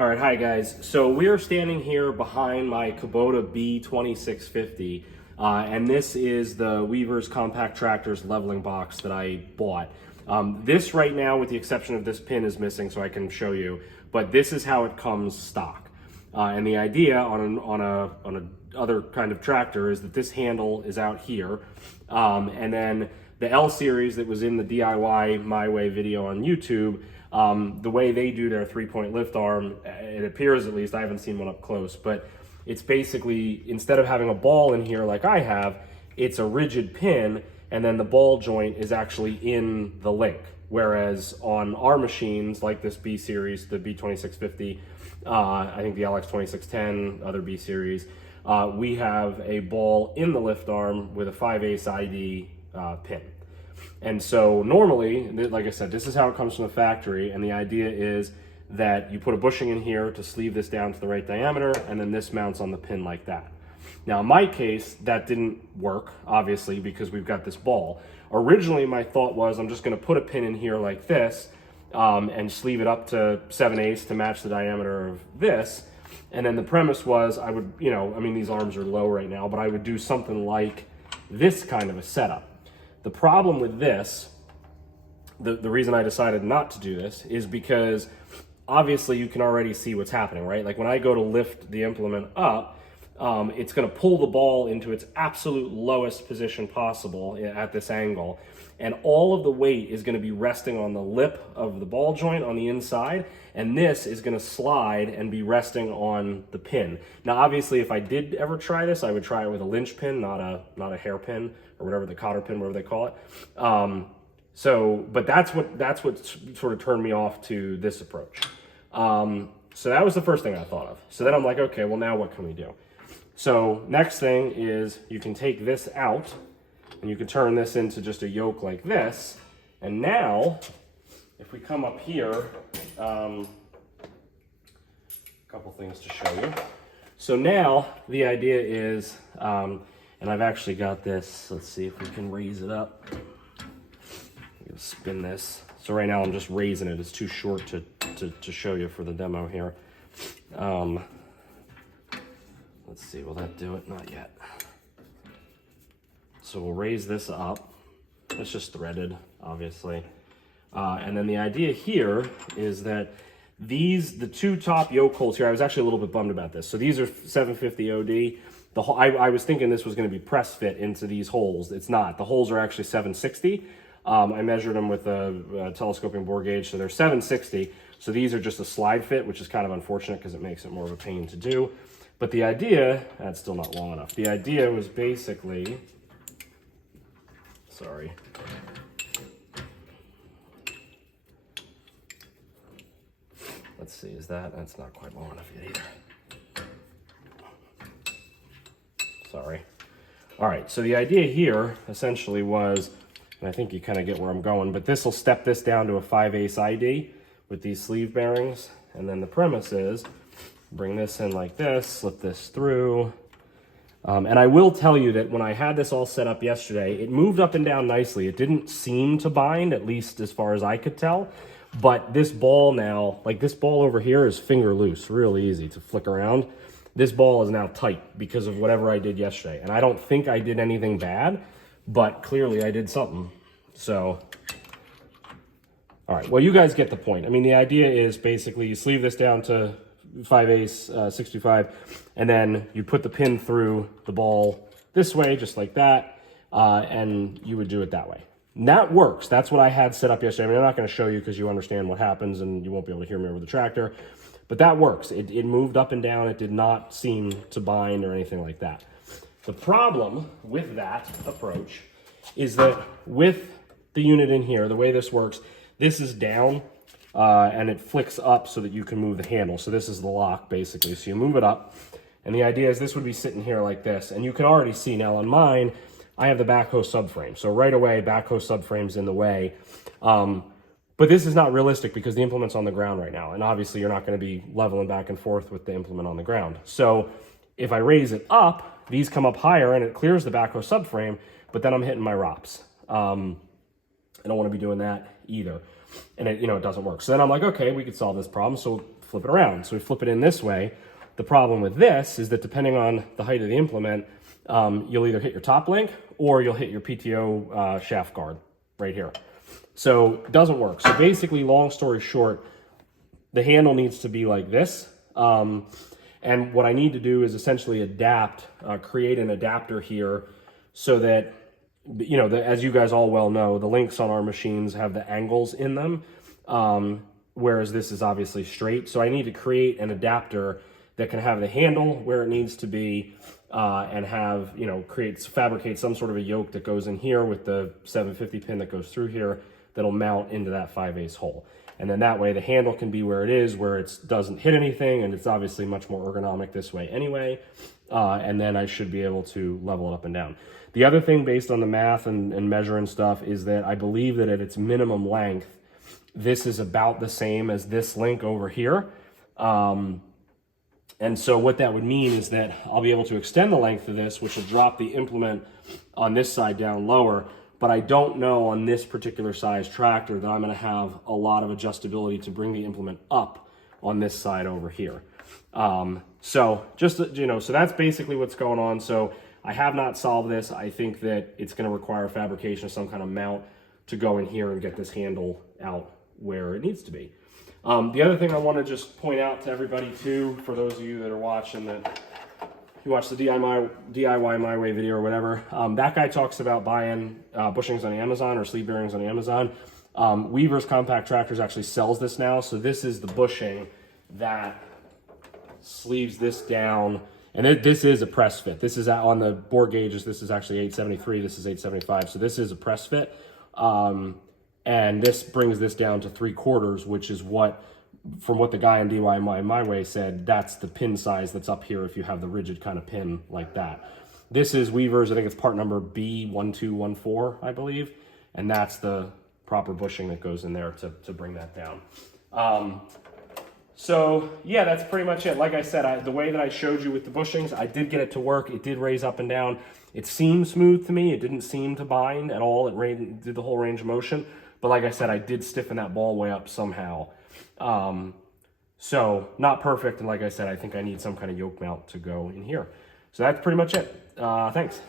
All right, hi guys. So we are standing here behind my Kubota B2650, and this is the Weaver's Compact Tractors leveling box that I bought. This right now, with the exception of this pin, is missing, so I can show you, but this is how it comes stock. And the idea on a other kind of tractor is that this handle is out here, and then the L series that was in the DIY My Way video on YouTube. The way they do their 3-point lift arm, it appears, at least, I haven't seen one up close, but it's basically, instead of having a ball in here like I have, it's a rigid pin, and then the ball joint is actually in the link. Whereas on our machines, like this B series, the B2650, I think the LX2610, other B series, we have a ball in the lift arm with a 5/8 ID pin. And so normally, like I said, this is how it comes from the factory, and the idea is that you put a bushing in here to sleeve this down to the right diameter, and then this mounts on the pin like that. Now in my case, that didn't work, obviously, because we've got this ball. Originally, my thought was I'm just gonna put a pin in here like this, and sleeve it up to 7/8 to match the diameter of this. And then the premise was I would, these arms are low right now, but I would do something like this kind of a setup. The problem with this, the reason I decided not to do this, is because obviously you can already see what's happening, right? Like when I go to lift the implement up, it's gonna pull the ball into its absolute lowest position possible at this angle. And all of the weight is gonna be resting on the lip of the ball joint on the inside, and this is gonna slide and be resting on the pin. Now, obviously, if I did ever try this, I would try it with a linch pin, not a hairpin, or whatever, the cotter pin, whatever they call it. But that's what sort of turned me off to this approach. So that was the first thing I thought of. So then I'm like, okay, well now what can we do? So next thing is you can take this out and you can turn this into just a yoke like this. And now, if we come up here, a couple things to show you. So now the idea is, and I've actually got this, let's see if we can raise it up. I'm gonna spin this. So right now I'm just raising it. It's too short to show you for the demo here. Let's see, will that do it? Not yet. So we'll raise this up. It's just threaded, obviously. And then the idea here is that the two top yoke holes here, I was actually a little bit bummed about this. So these are 750 OD. I was thinking this was going to be press fit into these holes. It's not. The holes are actually 760. I measured them with a telescoping bore gauge, so they're 760. So these are just a slide fit, which is kind of unfortunate because it makes it more of a pain to do. But the idea, that's still not long enough. The idea was basically, sorry. Let's see, that's not quite long enough yet either. Sorry. All right, so the idea here essentially was, and I think you kind of get where I'm going, but this will step this down to a 5/8 ID with these sleeve bearings. And then the premise is, bring this in like this, slip this through. And I will tell you that when I had this all set up yesterday, it moved up and down nicely. It didn't seem to bind, at least as far as I could tell. But this ball now, like this ball over here, is finger loose, real easy to flick around. This ball is now tight because of whatever I did yesterday. And I don't think I did anything bad, but clearly I did something. So, all right, well, you guys get the point. I mean, the idea is basically you sleeve this down to 5/8, 65, and then you put the pin through the ball this way, just like that, and you would do it that way. And that works. That's what I had set up yesterday. I mean, I'm not going to show you because you understand what happens and you won't be able to hear me over the tractor. But that works. It moved up and down. It did not seem to bind or anything like that. The problem with that approach is that with the unit in here, the way this works, this is down and it flicks up so that you can move the handle. So this is the lock, basically. So you move it up. And the idea is this would be sitting here like this. And you can already see now on mine, I have the backhoe subframe. So right away, backhoe subframe's in the way. But this is not realistic because the implement's on the ground right now. And obviously you're not going to be leveling back and forth with the implement on the ground. So if I raise it up, these come up higher and it clears the backhoe subframe, but then I'm hitting my ROPS. I don't want to be doing that either. And it doesn't work. So then I'm like, okay, we could solve this problem. So flip it around. So we flip it in this way. The problem with this is that depending on the height of the implement, you'll either hit your top link or you'll hit your PTO shaft guard right here. So it doesn't work. So basically, long story short, the handle needs to be like this. And what I need to do is essentially create an adapter here so that, you know, as you guys all well know, the links on our machines have the angles in them, whereas this is obviously straight. So I need to create an adapter that can have the handle where it needs to be, and have, you know, fabricate some sort of a yoke that goes in here with the 750 pin that goes through here that'll mount into that 5/8 hole. And then that way the handle can be where it is, where it doesn't hit anything, and it's obviously much more ergonomic this way anyway. And then I should be able to level it up and down. The other thing based on the math and measuring stuff is that I believe that at its minimum length, this is about the same as this link over here. And so what that would mean is that I'll be able to extend the length of this, which will drop the implement on this side down lower. But I don't know on this particular size tractor that I'm going to have a lot of adjustability to bring the implement up on this side over here. So just, you know, so that's basically what's going on. So I have not solved this. I think that it's going to require fabrication of some kind of mount to go in here and get this handle out where it needs to be. The other thing I want to just point out to everybody too, for those of you that are watching, that you watch the DIY My Way video or whatever, that guy talks about buying bushings on Amazon or sleeve bearings on Amazon. Weaver's Compact Tractors actually sells this now. So this is the bushing that sleeves this down. And this is a press fit. This is on the bore gauges. This is actually 873. This is 875. So this is a press fit. And this brings this down to 3/4, which is what, from what the guy in DIY My Way said, that's the pin size that's up here if you have the rigid kind of pin like that. This is Weaver's, I think it's part number B1214, I believe. And that's the proper bushing that goes in there to bring that down. So yeah, that's pretty much it. Like I said, the way that I showed you with the bushings, I did get it to work. It did raise up and down. It seemed smooth to me. It didn't seem to bind at all. It did the whole range of motion. But like I said, I did stiffen that ball way up somehow. So not perfect. And like I said, I think I need some kind of yoke mount to go in here. So that's pretty much it. Thanks.